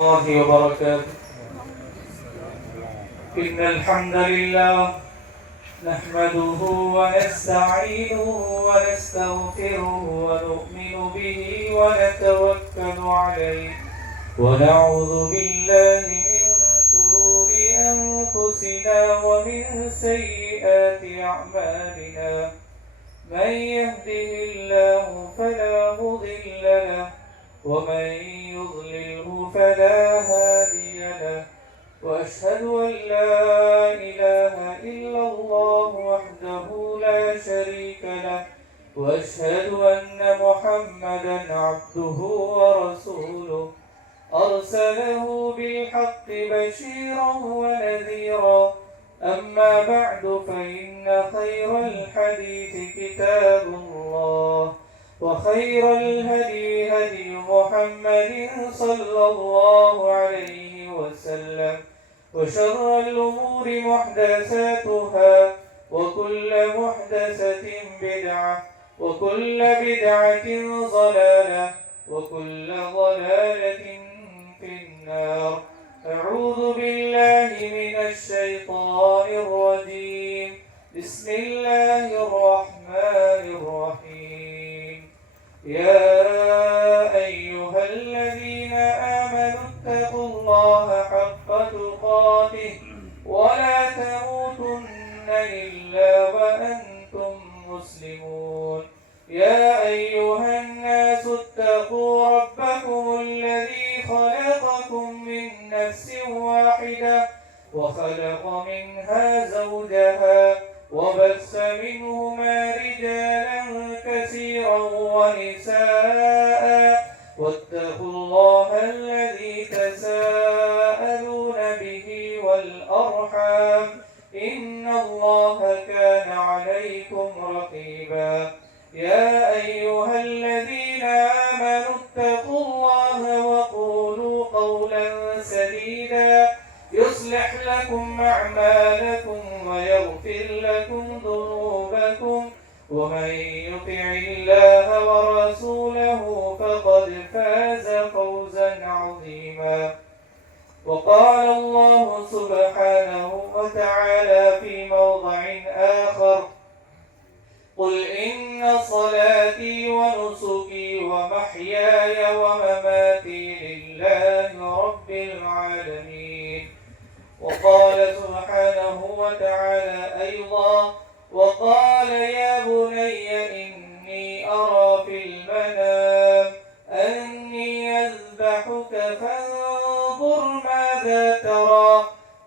الله وبركاته. إن الحمد لله نحمده ونستعينه ونستغفره ونؤمن به ونتوكل عليه ونعوذ بالله من شرور أنفسنا ومن سيئات أعمالنا. من يهده الله فلا مضل له ومن يضلله فلا هادي له، وأشهد أن لا إله إلا الله وحده لا شريك له، وأشهد أن محمدا عبده ورسوله أرسله بالحق بشيرا ونذيرا. أما بعد فإن خير الحديث كتاب الله، وخير الهدي هدي محمد صلى الله عليه وسلم، وشر الأمور محدثاتها، وكل محدثة بدعة، وكل بدعة ضلالة، وكل ضلالة في النار. أعوذ بالله من الشيطان الرجيم. بسم الله الرحمن الرحيم. يا أيها الذين آمنوا اتقوا الله حق تقاته ولا تموتن إلا وأنتم مسلمون. يا أيها الناس اتقوا ربكم الذي خلقكم من نفس واحدة وخلق منها زوجها وبث منهما رجالا كثيرا ونساء، واتقوا الله الذي تساءلون به والأرحام، إن الله كان عليكم رقيبا. يا أيها الذين آمنوا اتقوا الله وقولوا قولا سديدا يصلح لكم أعمالكم ويغفر لكم ذنوبكم، ومن يطع الله ورسوله فقد فاز فوزا عظيما. وقال الله سبحانه وتعالى في موضع آخر: قل إن صلاتي ونسكي ومحياي ومماتي لله رب العالمين. وقال سبحانه وتعالى أيضا: وقال يا بني إني أرى في المنام أني أذبحك فانظر ماذا ترى.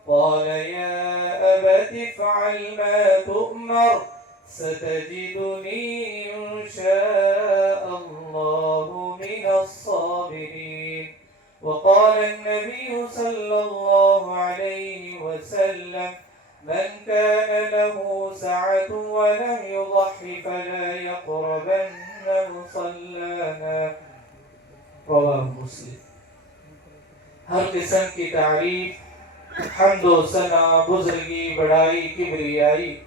قال يا أبت افعل ما تؤمر ستجدني إن شاء الله من الصابرين. وقال النبي صلى الله عليه وسلم: من كان له سعة ولم يضح فلا يقربن مصلانا. رواه مسلم. ہر قسم کی تعریف، حمد و ثنا، بزرگی، بڑائی، کبریائی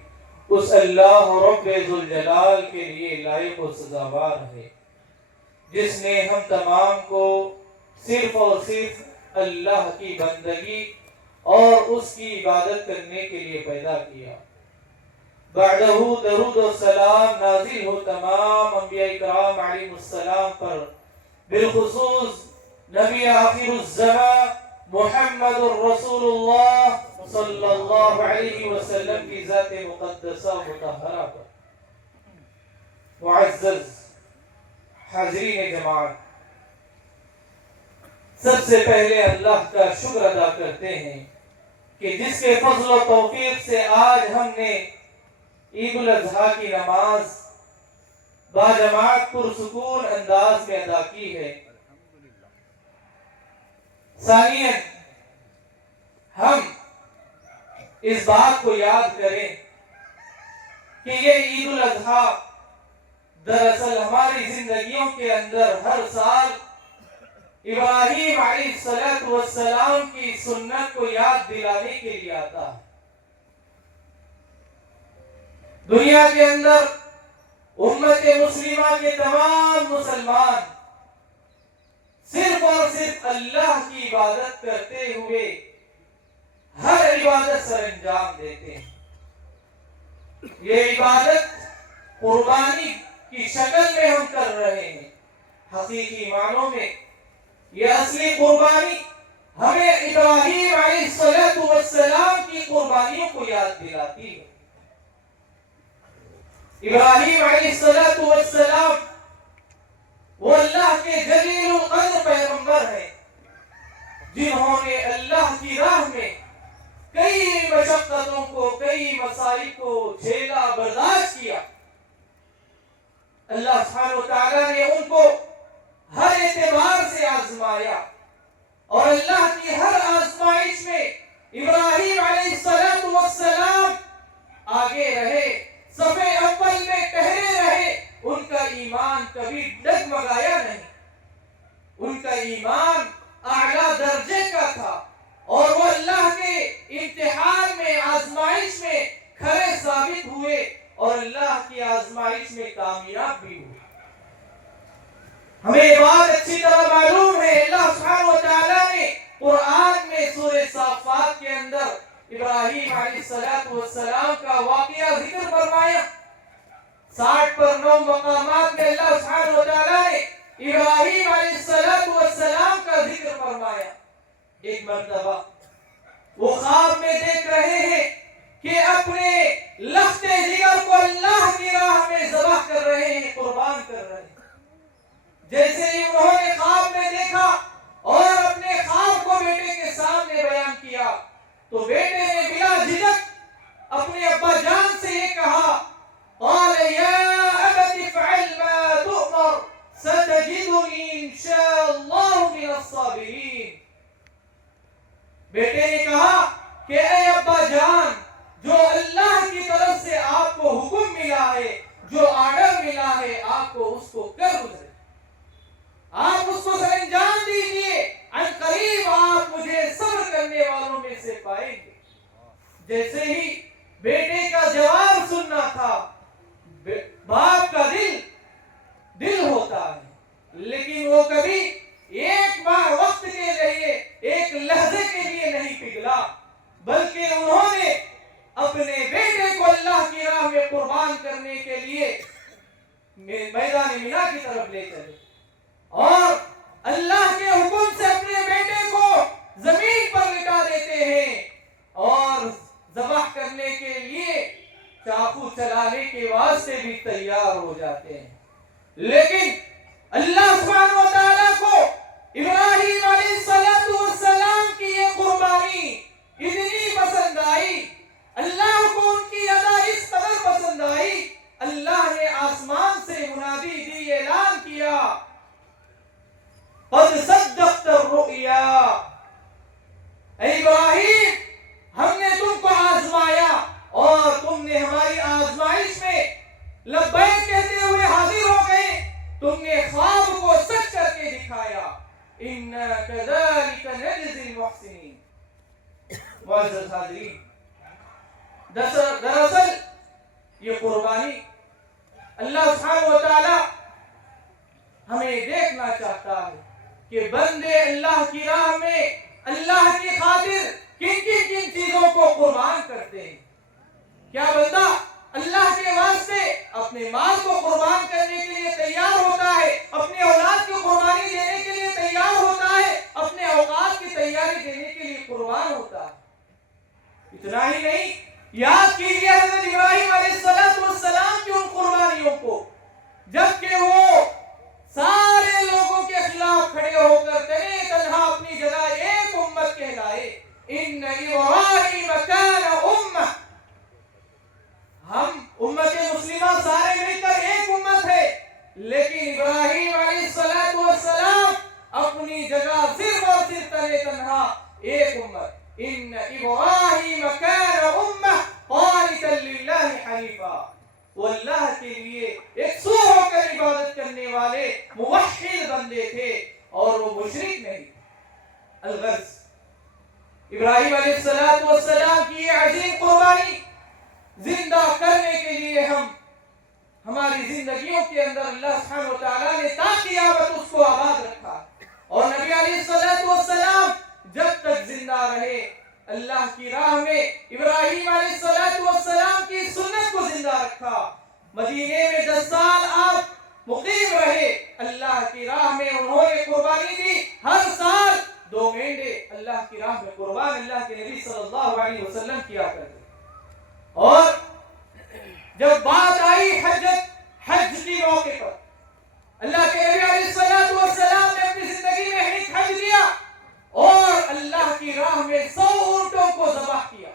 اس اللہ رب ذوالجلال کے لیے لائق و سزاوار ہے، جس نے ہم تمام کو صرف اور صرف اللہ کی بندگی اور اس کی عبادت کرنے کے لیے پیدا کیا۔ بعدہ درود و سلام نازل ہو تمام انبیاء کرام علیہ السلام پر، بالخصوص نبی آخر الزمان محمد الرسول اللہ صلی اللہ علیہ وسلم کی ذات مقدسہ مطہرہ پر۔ معزز حاضرین جماعت، سب سے پہلے اللہ کا شکر ادا کرتے ہیں کہ جس کے فضل و توفیق سے آج ہم نے عید الاضحیٰ کی نماز باجماعت پرسکون انداز میں ادا کی ہے۔ ثانیاً، ہم اس بات کو یاد کریں کہ یہ عید الاضحیٰ دراصل ہماری زندگیوں کے اندر ہر سال ابراہیم علیہ السلام کی سنت کو یاد دلانے کے لیے آتا ہے۔ دنیا کے اندر امت مسلمہ کے تمام مسلمان صرف اور صرف اللہ کی عبادت کرتے ہوئے ہر عبادت سر انجام دیتے ہیں. یہ عبادت قربانی کی شکل میں ہم کر رہے ہیں. حقیقی معنوں میں یہ اصلی قربانی ہمیں ابراہیم علیہ السلام کی قربانیوں کو یاد دلاتی ہے. ابراہیم علیہ السلام وہ اللہ کے جلیل القدر پیغمبر ہیں جنہوں نے اللہ کی راہ میں کئی مشقتوں کو، کئی مسائل کو جھیلا، برداشت کیا. اللہ سبحانہ و تعالیٰ نے ان کو ہر اعتبار سے آزمایا، اور اللہ کی ہر آزمائش میں ابراہیم علیہ السلام آگے رہے، صفے اول میں ٹہرے رہے. ان کا ایمان کبھی ڈگمگایا نہیں. ان کا ایمان اعلیٰ درجے کا تھا، اور وہ اللہ کے امتحان میں، آزمائش میں کھرے ثابت ہوئے، اور اللہ کی آزمائش میں کامیاب بھی ہوئے. ہمیں بات اچھی طرح معلوم ہے، اللہ سبحانہ و تعالیٰ نے قرآن میں سورہ صافات کے اندر ابراہیم علیہ السلام کا واقعہ ذکر فرمایا. 60 پر 9 مقامات میں اللہ سبحانہ و تعالیٰ نے ابراہیم علیہ السلام کا ذکر فرمایا. ایک مرتبہ وہ خواب میں دیکھ رہے ہیں کہ اپنے لخت جگر کو اللہ کی راہ میں ذبح کر رہے ہیں، قربان کر رہے ہیں. جیسے ہی انہوں نے خواب میں دیکھا اور اپنے خواب کو بیٹے کے سامنے بیان کیا، تو بیٹے نے بلا جھجک اپنے ابا جان سے یہ کہا، قال یا ابت افعل ما تؤمر ستجدنی انشاء اللہ من الصابرین. بیٹے نے کہا کہ اے ابا جان، جو اللہ کی طرف سے آپ کو حکم ملا ہے، جو آرڈر ملا ہے، آپ کو اس کو کر گزرے، آپ اس کو سر انجام دیجئے. ان قریب آپ مجھے صبر کرنے والوں میں سے پائیں گے. جیسے ہی بیٹے کا جواب سننا تھا، باپ کا دل ہوتا ہے، لیکن وہ کبھی ایک بار وقت کے لیے، ایک لحظے کے لیے نہیں پگھلا، بلکہ انہوں نے اپنے بیٹے کو اللہ کی راہ میں قربان کرنے کے لیے میدان مینا کی طرف لے چلے، اور اللہ کے حکم سے اپنے بیٹے کو زمین پر لٹا دیتے ہیں، اور ذبح کرنے کے لیے چاقو چلانے کے واسطے بھی تیار ہو جاتے ہیں. لیکن اللہ سبحانہ و تعالیٰ کو ابراہیم علیہ السلام کی یہ قربانی اتنی پسند آئی، اللہ کو ان کی ادا اس قدر پسند آئی، اللہ نے آسمان سے منادی دی، اعلان کیا، قد صدقت الرؤیا. اے ابراہیم، ہم نے تم کو آزمایا، اور تم نے ہماری آزمائش میں لبیک کہتے ہوئے حاضر ہو گئے. تم نے خواب کو سچ کر کے دکھایا. اِنَّا كَذَلِكَ نَجْزِي الْمُحْسِنِينَ. معزز حاضرین، دراصل یہ قربانی اللہ سبحانہ و تعالی ہمیں دیکھنا چاہتا ہے کہ بندے اللہ کی راہ میں اللہ کی خاطر کن چیزوں کو قربان کرتے ہیں. کیا بندہ اللہ کے واسطے اپنے مال کو قربان کرنے کے لیے تیار ہوتا ہے، اپنے اولاد کو قربانی دینے کے لیے تیار ہوتا ہے، اپنے اوقات کی تیاری دینے کے لیے قربان ہوتا ہے؟ اتنا ہی نہیں، یاد کیجیے حضرت ابراہیم علیہ السلام کی ان قربانیوں کو، جبکہ وہ سارے لوگوں کے خلاف کھڑے ہو کر تنے تنہا اپنی جگہ ایک امت کہلائے. ان ابراہیم کان امہ، ہم امت مسلمہ سارے مل کر ایک امت ہے، لیکن ابراہیم علیہ السلام اپنی جگہ صرف اور صرف تنے تنہا ایک امت. ان ابراہیم کان امہ قانتا للہ حنیفا، وہ اللہ کے لیے ایک سو ہو کر عبادت کرنے والے موحد بندے تھے، اور وہ مشرک نہیں. الغرض ابراہیم علیہ السلام کی یہ عظیم قربانی زندہ کرنے کے لیے ہماری زندگیوں کے اندر اللہ سبحانہ و تعالیٰ نے تا قیامت اس کو آباد رکھا، اور نبی علیہ السلام جب تک زندہ رہے اللہ کی راہ میں ابراہیم علیہ السلام کی سنت کو زندہ رکھا. مدینے میں 10 سال آپ مقیم رہے, اللہ کی راہ میں انہوں نے قربانی دی. ہر سال 2 مینڈے اللہ کی راہ میں قربان اللہ کے نبی صلی اللہ علیہ وسلم کیا کرتے. اور جب بات آئی حج کی موقع پر, اللہ کے نبی علیہ السلام نے اپنی زندگی میں حج کیا اور اللہ کی راہ میں 100 اونٹوں کو ذبح کیا,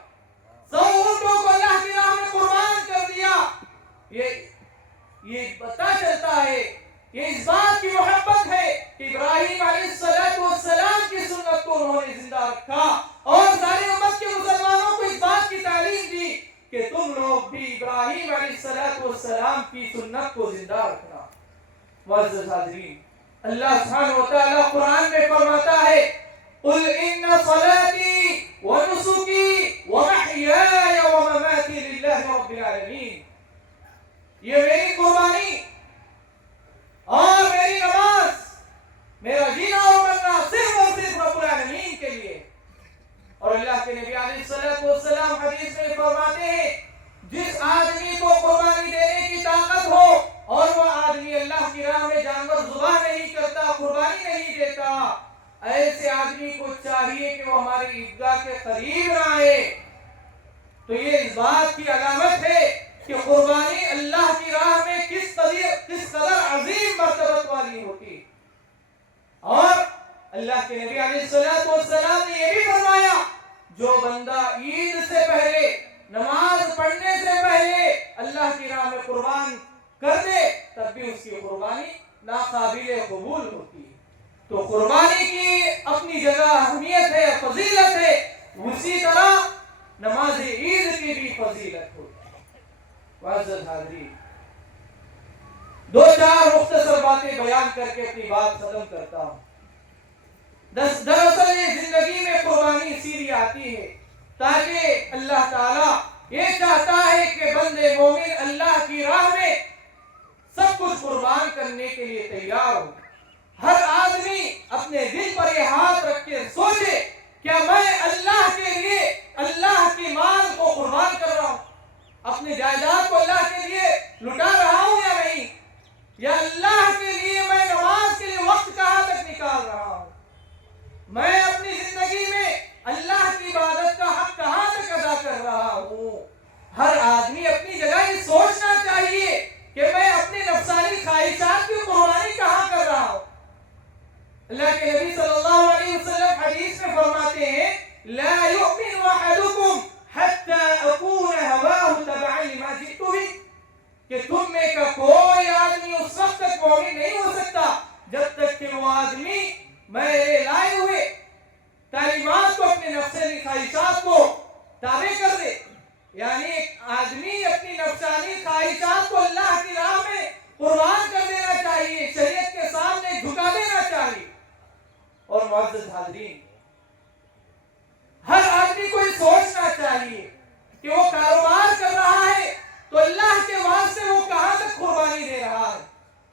100 اونٹوں کو اللہ کی راہ میں قربان کر دیا. یہ پتہ چلتا ہے, یہ اس بات کی محبت ہے کہ ابراہیم علیہ السلام کی سنت کو انہوں نے زندہ رکھا اور ساری امت کے مسلمانوں کو اس بات کی تعلیم دی کہ تم لوگ بھی ابراہیم علیہ السلام کی سنت کو زندہ رکھنا. معزز حاضرین, اللہ سبحانہ وتعالی قرآن میں فرماتا ہے قل ان صلاتي ونسكي ومحياي ومماتي لله رب العالمین. یہ میری قربانی اور میری نماز, میرا جینا اور مرنا صرف اور صرف رب العالمین کے لیے. اور اللہ کے نبی علیہ السلام حدیث میں فرماتے ہیں جس آدمی کو قربانی دینے کی طاقت ہو اور وہ آدمی اللہ کی راہ میں جانور ذبح نہیں کرتا, قربانی نہیں دیتا, ایسے آدمی کو چاہیے کہ وہ ہماری عیدگاہ کے قریب نہ آئے. تو یہ اس بات کی علامت ہے کہ قربانی اللہ کی راہ میں کس قدر عظیم مرتبت والی ہوتی. اور اللہ کے نبی علیہ السلام نے یہ بھی فرمایا جو بندہ عید سے پہلے, نماز پڑھنے سے پہلے اللہ کی راہ میں قربان کر دے تب بھی اس کی قربانی ناقابل قبول ہوتی ہے. تو قربانی کی اپنی جگہ اہمیت ہے, فضیلت ہے, اسی طرح نماز عید کی بھی فضیلت ہوتی ہے. معزز حاضرین, 2-4 مختصر باتیں بیان کر کے اپنی بات ختم کرتا ہوں. دراصل یہ زندگی میں قربانی اسی لیے آتی ہے تاکہ اللہ تعالیٰ یہ چاہتا ہے کہ بندے مومن اللہ کی راہ میں سب کچھ قربان کرنے کے لیے تیار ہو. ہر آدمی اپنے دل پر یہ ہاتھ رکھ کے سوچے کیا میں اللہ کے لیے اللہ کی مال کو قربان کر رہا ہوں, اپنی جائیداد کو اللہ کے لیے لٹا رہا ہوں یا نہیں, یا اللہ کے لیے میں نماز کے لیے وقت کہاں تک نکال رہا ہوں, میں اپنی زندگی میں اللہ کی عبادت کا حق کہاں تک ادا کر رہا ہوں. ہر آدمی اپنی جگہ یہ سوچنا چاہیے کہ میں اپنی نفسانی خواہشات کی قربانی کہاں کر رہا ہوں. اللہ کے نبی صلی اللہ علیہ وسلم حدیث میں فرماتے ہیں لا يؤمن احدكم حتى اكون هواه تبعا لما جئت به, کہ تم میں کا کوئی آدمی اس وقت تک مومن نہیں ہو سکتا جب تک کہ وہ آدمی میرے لائے ہوئے تعلیمات کو, اپنے نفسانی خواہشات کو تابع کر دے. یعنی ایک آدمی اپنی نفسانی خواہشات کو اللہ کی راہ میں قربان کر دینا چاہیے, شریعت کے سامنے جھکا دینا چاہیے. اور معزز حاضرین, ہر آدمی کو یہ سوچنا چاہیے کہ وہ کاروبار کر رہا ہے تو اللہ کے واسطے وہ کہاں تک قربانی دے رہا ہے,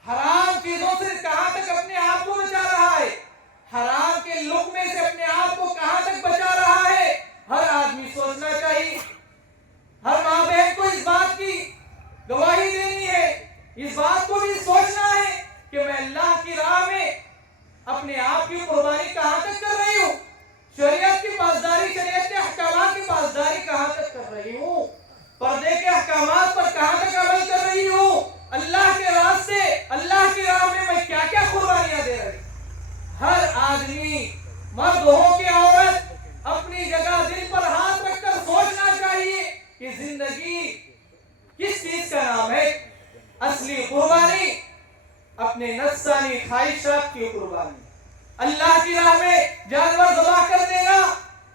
حرام چیزوں سے کہاں تک اپنے آپ کو بچا رہا ہے, حرام کے لقمے سے اپنے آپ کو کہاں تک بچا رہا ہے. ہر آدمی سوچنا چاہیے. ہر ماں بہن کو اس بات کی گواہی دینی ہے, اس بات کو بھی سوچنا ہے کہ میں اللہ کی راہ میں اپنے آپ کی قربانی کہاں تک کر رہی ہوں, شریعت کی پاسداری, شریعت کے احکامات کی پاسداری کہاں تک کر رہی ہوں, پردے کے احکامات پر کہاں تک عمل کر رہی ہوں, اللہ کے راستے اللہ کی راہ میں کیا کیا قربانیاں دے رہی ہوں. ہر آدمی, مرد ہو کہ عورت, اپنی جگہ دل پر ہاتھ رکھ کر سوچنا چاہیے کہ زندگی کس چیز کا نام ہے. اصلی قربانی اپنے نفسانی خواہشات کی قربانی. اللہ کی راہ میں جانور ذبح کر دینا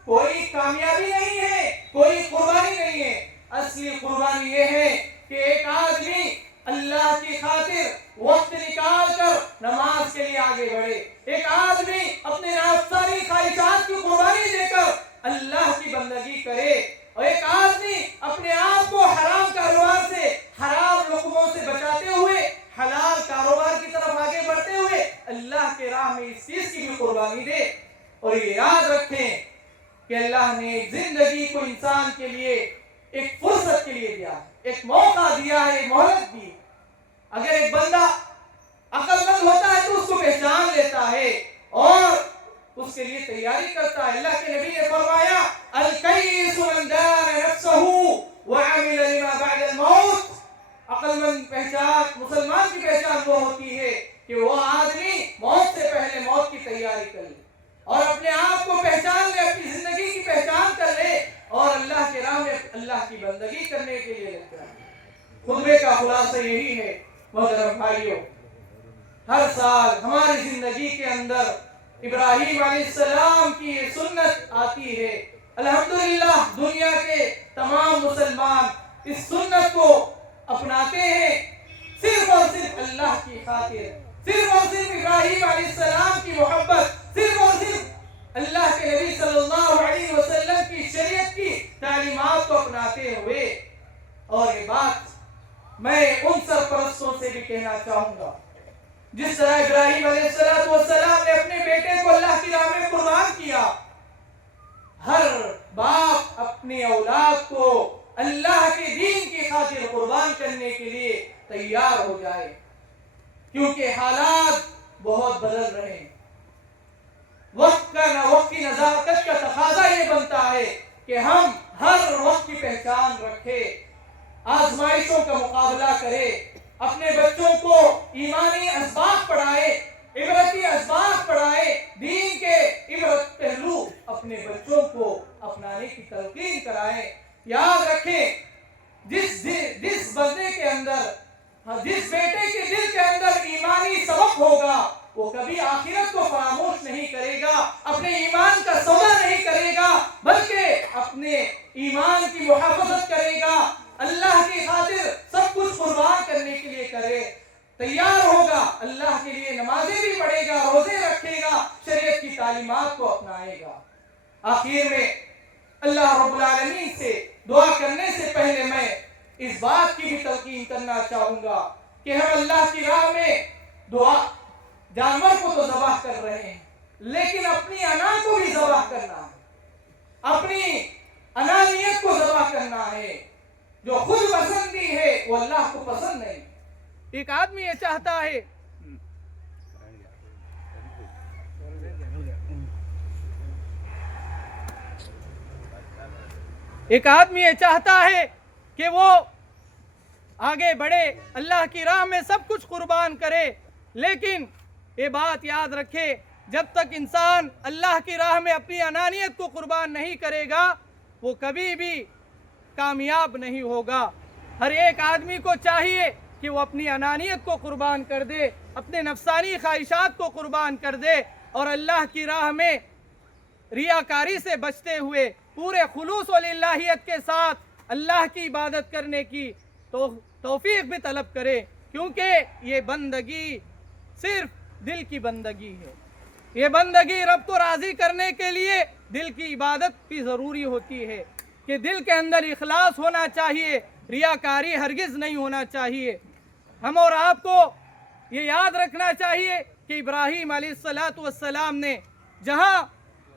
کوئی کامیابی نہیں ہے, کوئی قربانی نہیں ہے. اصلی قربانی یہ ہے کہ ایک آدمی اللہ کی خاطر وقت نکال کر نماز کے لیے آگے بڑھے, ایک آدمی اپنے نفسانی خواہشات کی قربانی دے کر اللہ کی بندگی کرے, اور ایک آدمی اپنے آپ کو حرام کاروبار سے, حرام لقموں سے بچاتے ہوئے حلال کاروبار کی طرف آگے بڑھتے ہوئے اللہ کے راہ میں اس چیز کی بھی کہ اللہ نے ایک زندگی کو انسان کے لیے ایک فرصت کے لیے دیا ہے، ایک موقع دیا ہے، ایک مہلت دی۔ اگر ایک بندہ عقل مند ہوتا ہے تو اس کو پہچان لیتا ہے اور اس کے لیے تیاری کرتا ہے۔ اللہ کے نبی نے فرمایا الکیس من دان نفسہ وعمل لما بعد الموت۔ عقل مند پہچان، مسلمان کی پہچان وہ ہوتی ہے کہ وہ آدمی موت سے پہلے موت کی تیاری کر لے اور اپنے آپ کو پہچان لے، اپنی زندگی کی پہچان کر لے اور اللہ کے راہ میں اللہ کی بندگی کرنے کے لیے لگ جائے۔ خطبے کا خلاصہ یہی ہے محترم بھائیوں، ہر سال ہماری زندگی کے اندر ابراہیم علیہ السلام کی یہ سنت آتی ہے۔ الحمدللہ دنیا کے تمام مسلمان اس سنت کو اپناتے ہیں، صرف اور صرف اللہ کی خاطر، صرف اور صرف ابراہیم علیہ السلام کی محبت، صرف اور صرف اللہ کے نبی صلی اللہ علیہ وسلم کی شریعت کی تعلیمات کو اپناتے ہوئے۔ اور یہ بات میں ان سرپرستوں سے بھی کہنا چاہوں گا، جس طرح ابراہیم علیہ السلام نے اپنے بیٹے کو اللہ کی راہ میں قربان کیا، ہر باپ اپنے اولاد کو اللہ کے دین کی خاطر قربان کرنے کے لیے تیار ہو جائے، کیونکہ حالات بہت بدل رہے ہیں۔ وقت کی نزاکت کا تقاضا یہ بنتا ہے کہ ہم ہر وقت کی پہچان رکھے، آزمائشوں کا مقابلہ کرے، اپنے بچوں کو ایمانی اسباق پڑھائے، عبرتی اسباق پڑھائے، دین کے عبرت پہلو اپنے بچوں کو اپنانے کی تلقین کرائے۔ یاد رکھیں، جس بندے کے اندر، جس بیٹے کے دل کے اندر ایمانی سبق ہوگا وہ کبھی آخرت کو فراموش نہیں کرے گا، اپنے ایمان کا سودا نہیں کرے گا، بلکہ اپنے ایمان کی محافظت کرے گا، اللہ کی خاطر سب کچھ قربان کرنے کے لیے کرے، تیار ہوگا، اللہ کے لیے نمازیں بھی پڑھے گا، روزے رکھے گا، شریعت کی تعلیمات کو اپنائے گا۔ آخر میں اللہ رب العالمین سے دعا کرنے سے پہلے میں اس بات کی بھی تلقین کرنا چاہوں گا کہ ہم اللہ کی راہ میں دعا، جانور کو تو ذبح کر رہے ہیں لیکن اپنی انا کو بھی ذبح کرنا ہے، اپنی انانیت کو ذبح کرنا ہے۔ جو خود پسندی ہے وہ اللہ کو پسند نہیں۔ ایک آدمی یہ چاہتا ہے کہ وہ آگے بڑھے، اللہ کی راہ میں سب کچھ قربان کرے، لیکن یہ بات یاد رکھے جب تک انسان اللہ کی راہ میں اپنی انانیت کو قربان نہیں کرے گا وہ کبھی بھی کامیاب نہیں ہوگا۔ ہر ایک آدمی کو چاہیے کہ وہ اپنی انانیت کو قربان کر دے، اپنے نفسانی خواہشات کو قربان کر دے اور اللہ کی راہ میں ریاکاری سے بچتے ہوئے پورے خلوص و للہیت کے ساتھ اللہ کی عبادت کرنے کی توفیق بھی طلب کرے، کیونکہ یہ بندگی صرف دل کی بندگی ہے۔ یہ بندگی رب کو راضی کرنے کے لیے دل کی عبادت بھی ضروری ہوتی ہے کہ دل کے اندر اخلاص ہونا چاہیے، ریاکاری ہرگز نہیں ہونا چاہیے۔ ہم اور آپ کو یہ یاد رکھنا چاہیے کہ ابراہیم علیہ السلام نے جہاں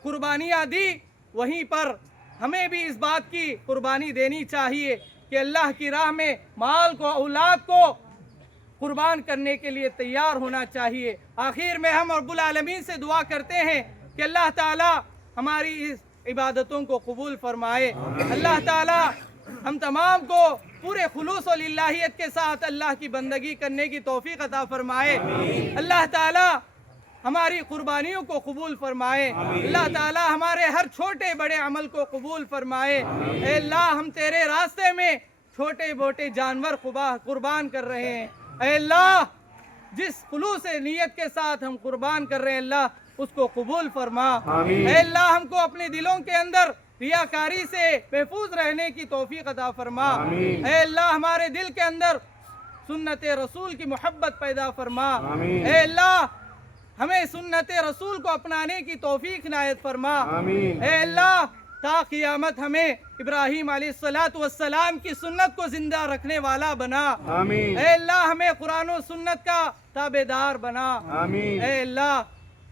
قربانیاں دی وہیں پر ہمیں بھی اس بات کی قربانی دینی چاہیے کہ اللہ کی راہ میں مال کو، اولاد کو قربان کرنے کے لیے تیار ہونا چاہیے۔ آخر میں ہم رب العالمین سے دعا کرتے ہیں کہ اللہ تعالی ہماری اس عبادتوں کو قبول فرمائے، اللہ تعالی ہم تمام کو پورے خلوص و للہیت کے ساتھ اللہ کی بندگی کرنے کی توفیق عطا فرمائے، اللہ تعالی ہماری قربانیوں کو قبول فرمائے، اللہ تعالی ہمارے ہر چھوٹے بڑے عمل کو قبول فرمائے۔ اے اللہ ہم تیرے راستے میں چھوٹے موٹے جانور قربان کر رہے ہیں، اے اللہ جس خلوص نیت کے ساتھ ہم قربان کر رہے ہیں اللہ اس کو قبول فرما۔ اے اللہ ہم کو اپنے دلوں کے اندر ریاکاری سے محفوظ رہنے کی توفیق عطا فرما، اے اللہ ہمارے دل کے اندر سنت رسول کی محبت پیدا فرما، اے اللہ ہمیں سنت رسول کو اپنانے کی توفیق عنایت فرما، اے اللہ تا قیامت ہمیں ابراہیم علیہ السلام کی سنت کو زندہ رکھنے والا بنا، اے اللہ ہمیں قرآن و سنت کا تابع دار بنا، اے اللہ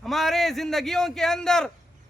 ہمارے زندگیوں کے اندر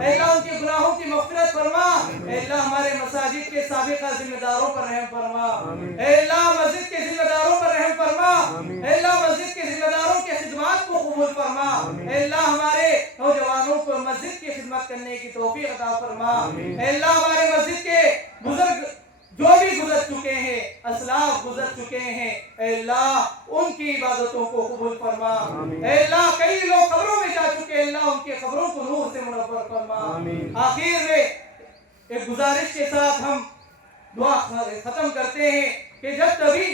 اے اللہ ان کے گناہوں کی مغفرت فرما، اے اللہ ہمارے مساجد کے سابقہ ذمہ داروں پر رحم فرما، اے اللہ مسجد کے ذمہ داروں پر رحم فرما، اے اللہ مسجد کے ذمہ داروں کی خدمات کو قبول فرما، اے اللہ ہمارے نوجوانوں کو مسجد کی خدمت کرنے کی توفیق عطا فرما، اے اللہ ہمارے مسجد کے بزرگ جو بھی گزر چکے ہیں، اسلاف گزر چکے ہیں، اے اللہ ان کی عبادتوں کو قبول فرما، اے اللہ کئی لوگ قبروں میں جا چکے ہیں، اللہ ان کے قبروں کو نور سے منور فرما۔ آخر میں ایک گزارش کے ساتھ ہم دعا ختم کرتے ہیں کہ جب کبھی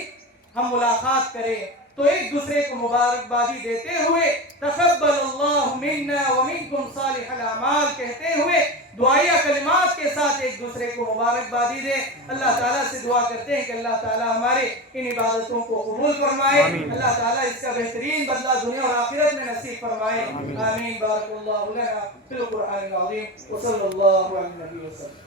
ہم ملاقات کریں تو ایک دوسرے کو مبارکبادی دیتے ہوئے تقبل اللہ منا ومنکم صالح الاعمال کہتے ہوئے دعائیہ کلمات کے ساتھ ایک دوسرے کو مبارکبادی دیں۔ اللہ تعالیٰ سے دعا کرتے ہیں کہ اللہ تعالیٰ ہمارے ان عبادتوں کو قبول فرمائے، اللہ تعالیٰ اس کا بہترین بدلہ دنیا اور آخرت میں نصیب فرمائے، آمین۔ بارک اللہ لنا فی القرآن العظیم وصلی اللہ علی النبی وسلم۔